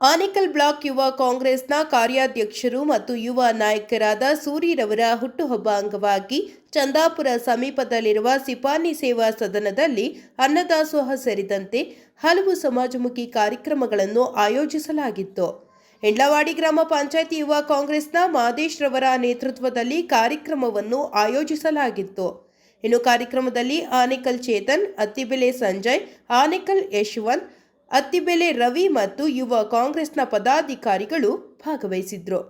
Anekal block ಯುವ ಕಾಂಗ್ರೆಸ್ನ ಕಾರ್ಯಾಧ್ಯಕ್ಷರು ಮತ್ತು ಯುವ ನಾಯಕರಾದ ಸೂರಿರವರ ಹುಟ್ಟುಹಬ್ಬ ಅಂಗವಾಗಿ ಚಂದಾಪುರ ಸಮೀಪದಲ್ಲಿರುವ ಸಿಪಾನಿ ಸೇವಾ ಸದನದಲ್ಲಿ ಅನ್ನದಾಸೋಹ ಸೇರಿದಂತೆ ಹಲವು ಸಮಾಜಮುಖಿ ಕಾರ್ಯಕ್ರಮಗಳನ್ನು ಆಯೋಜಿಸಲಾಗಿತ್ತು. ಎಂಡ್ಲವಾಡಿ ಗ್ರಾಮ ಪಂಚಾಯಿತಿ ಯುವ ಕಾಂಗ್ರೆಸ್ನ ಮಾದೇಶ್ ರವರ ನೇತೃತ್ವದಲ್ಲಿ ಕಾರ್ಯಕ್ರಮವನ್ನು ಆಯೋಜಿಸಲಾಗಿತ್ತು. ಇನ್ನು ಕಾರ್ಯಕ್ರಮದಲ್ಲಿ ಆನೇಕಲ್ ಚೇತನ್, ಅತ್ತಿಬೆಲೆ ಸಂಜಯ್, ಆನೇಕಲ್ ಯಶವಂತ್, ಅತ್ತಿಬೆಲೆ ರವಿ ಮತ್ತು ಯುವ ಕಾಂಗ್ರೆಸ್ನ ಪದಾಧಿಕಾರಿಗಳು ಭಾಗವಹಿಸಿದ್ರು.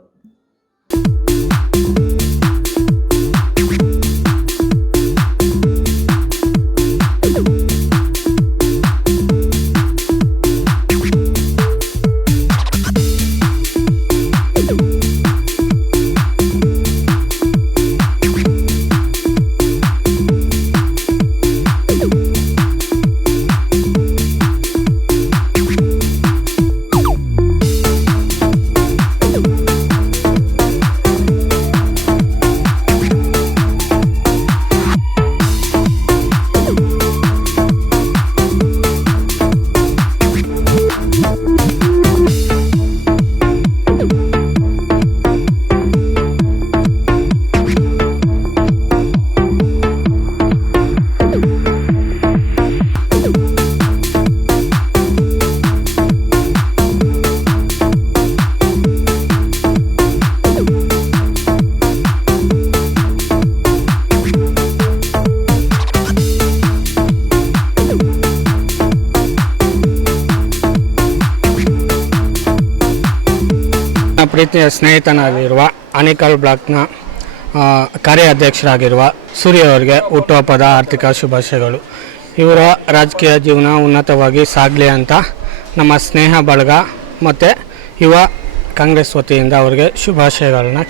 ಪ್ರೀತಿಯ ಸ್ನೇಹಿತನಾಗಿರುವ ಆನೇಕಲ್ ಬ್ಲಾಕ್ನ ಕಾರ್ಯಾಧ್ಯಕ್ಷರಾಗಿರುವ ಸೂರ್ಯ ಅವರಿಗೆ ಹುಟ್ಟುಹಬ್ಬದ ಆರ್ಥಿಕ ಶುಭಾಶಯಗಳು. ಇವರ ರಾಜಕೀಯ ಜೀವನ ಉನ್ನತವಾಗಿ ಸಾಗಲಿ ಅಂತ ನಮ್ಮ ಸ್ನೇಹ ಬಳಗ ಮತ್ತು ಯುವ ಕಾಂಗ್ರೆಸ್ ವತಿಯಿಂದ ಅವರಿಗೆ ಶುಭಾಶಯಗಳನ್ನ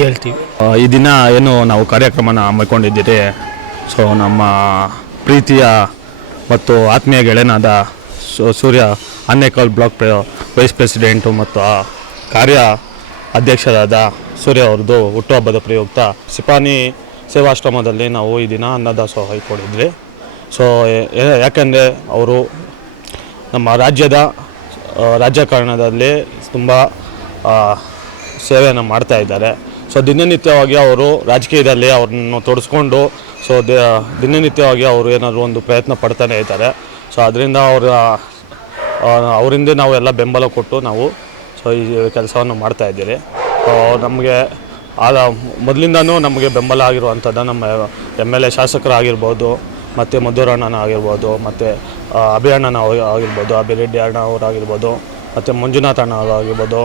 ಹೇಳ್ತೀವಿ. ಈ ದಿನ ಏನು ನಾವು ಕಾರ್ಯಕ್ರಮನ ಹಮ್ಮಿಕೊಂಡಿದ್ದೀರಿ, ಸೊ ನಮ್ಮ ಪ್ರೀತಿಯ ಮತ್ತು ಆತ್ಮೀಯ ಗೆಳೆಯನಾದ ಸೂರ್ಯ ಆನೇಕಲ್ ಬ್ಲಾಕ್ ವೈಸ್ ಪ್ರೆಸಿಡೆಂಟು ಮತ್ತು ಕಾರ್ಯ ಅಧ್ಯಕ್ಷರಾದ ಸೂರ್ಯ ಅವ್ರದ್ದು ಹುಟ್ಟುಹಬ್ಬದ ಪ್ರಯುಕ್ತ ಸಿಪಾನಿ ಸೇವಾಶ್ರಮದಲ್ಲಿ ನಾವು ಈ ದಿನ ಅನ್ನದಾಸೋಹ ಇಟ್ಕೊಂಡಿದ್ವಿ. ಸೊ ಯಾಕೆಂದರೆ ಅವರು ನಮ್ಮ ರಾಜಕಾರಣದಲ್ಲಿ ತುಂಬ ಸೇವೆಯನ್ನು ಮಾಡ್ತಾ ಇದ್ದಾರೆ. ಸೊ ದಿನನಿತ್ಯವಾಗಿ ಅವರು ರಾಜಕೀಯದಲ್ಲಿ ಅವ್ರನ್ನು ತೊಡಸ್ಕೊಂಡು ಸೊ ದಿನನಿತ್ಯವಾಗಿ ಅವರು ಏನಾದರೂ ಒಂದು ಪ್ರಯತ್ನ ಪಡ್ತಾನೆ ಇದ್ದಾರೆ. ಸೊ ಅದರಿಂದ ಅವರಿಂದ ನಾವು ಎಲ್ಲ ಬೆಂಬಲ ಕೊಟ್ಟು ನಾವು ಸೊ ಈ ಕೆಲಸವನ್ನು ಮಾಡ್ತಾಯಿದ್ದೀರಿ. ನಮಗೆ ಮೊದಲಿಂದನೂ ನಮಗೆ ಬೆಂಬಲ ಆಗಿರುವಂಥದ್ದು ನಮ್ಮ MLA ಶಾಸಕರಾಗಿರ್ಬೋದು, ಮತ್ತು ಮಧುರಣ್ಣನ ಆಗಿರ್ಬೋದು, ಮತ್ತು ಅಭಿಯಣ್ಣನ ಆಗಿರ್ಬೋದು, ಅಭಿರೆಡ್ಡಿ ಅಣ್ಣ ಅವರಾಗಿರ್ಬೋದು, ಮತ್ತು ಮಂಜುನಾಥ್ ಅಣ್ಣ ಅವರಾಗಿರ್ಬೋದು,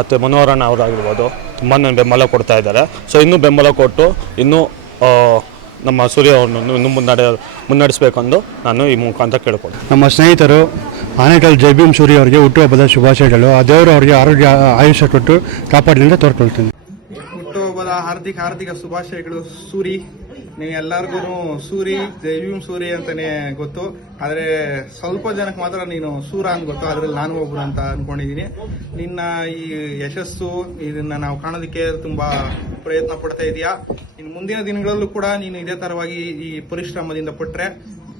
ಮತ್ತು ಮನೋಹರಣ್ಣ ಅವರಾಗಿರ್ಬೋದು ತುಂಬಾ ಬೆಂಬಲ ಕೊಡ್ತಾ ಇದ್ದಾರೆ. ಸೊ ಇನ್ನೂ ಬೆಂಬಲ ಕೊಟ್ಟು ಇನ್ನೂ ನಮ್ಮ ಸೂರ್ಯ ಅವ್ರನ್ನು ಇನ್ನೂ ಮುನ್ನಡೆಸಬೇಕೆಂದು ನಾನು ಈ ಮುಖಾಂತರ ಕೇಳ್ಕೊಂಡು ನಮ್ಮ ಸ್ನೇಹಿತರು ಆನೇಕಲ್ ಜೈಭೀಮ್ ಸೂರ್ಯ ಅವರಿಗೆ ಹುಟ್ಟುಹಬ್ಬದ ಶುಭಾಶಯಗಳು. ಆ ದೇವರು ಅವರಿಗೆ ಆರೋಗ್ಯ ಆಯುಷ್ಯ ಕೊಟ್ಟು ಕಾಪಾಡಲಿಂದ ತೋರ್ಕೊಳ್ತೀನಿ. ಹುಟ್ಟುಹಬ್ಬದ ಹಾರ್ದಿಕ ಶುಭಾಶಯಗಳು ಸೂರಿ. ನೀವು ಎಲ್ಲರಿಗೂ ಸೂರಿ ಜೈಭೀಮ್ ಸೂರಿ ಅಂತಾನೆ ಗೊತ್ತು, ಆದರೆ ಸ್ವಲ್ಪ ಜನಕ್ಕೆ ಮಾತ್ರ ನೀನು ಸೂರ ಅಂತ ಗೊತ್ತು. ಅದರಲ್ಲಿ ನಾನು ಒಬ್ರು ಅಂತ ಅನ್ಕೊಂಡಿದ್ದೀನಿ. ನಿನ್ನ ಈ ಯಶಸ್ಸು ಇದನ್ನ ನಾವು ಕಾಣೋದಕ್ಕೆ ತುಂಬಾ ಪ್ರಯತ್ನ ಪಡ್ತಾ ಇದೀಯಾ. ಇನ್ನು ಮುಂದಿನ ದಿನಗಳಲ್ಲೂ ಕೂಡ ನೀನು ಇದೇ ತರವಾಗಿ ಈ ಪರಿಶ್ರಮದಿಂದ ಪಟ್ಟರೆ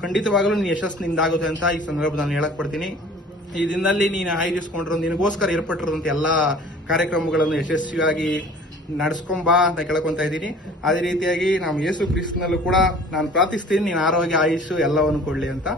ಖಂಡಿತವಾಗಲೂ ನೀನು ಯಶಸ್ಸು ನಿಂದಾಗುತ್ತೆ ಅಂತ ಈ ಸಂದರ್ಭದಲ್ಲಿ ಹೇಳಕ್ ಪಡ್ತೀನಿ. ಈ ದಿನದಲ್ಲಿ ನೀನು ಆಯೋಜಿಸ್ಕೊಂಡಿರೋ ನಿನಗೋಸ್ಕರ ಏರ್ಪಟ್ಟಿರೋಂಥ ಎಲ್ಲಾ ಕಾರ್ಯಕ್ರಮಗಳನ್ನು ಯಶಸ್ವಿಯಾಗಿ ನಡೆಸ್ಕೊಂಬಾ ಅಂತ ಕೇಳ್ಕೊಂತ ಇದ್ದೀನಿ. ಅದೇ ರೀತಿಯಾಗಿ ನಾವು ಯೇಸು ಕ್ರಿಸ್ತನಲ್ಲೂ ಕೂಡ ನಾನು ಪ್ರಾರ್ಥಿಸ್ತೀನಿ, ನೀನು ಆರೋಗ್ಯ ಆಯುಷು ಎಲ್ಲವನ್ನು ಕೊಡ್ಲಿ ಅಂತ.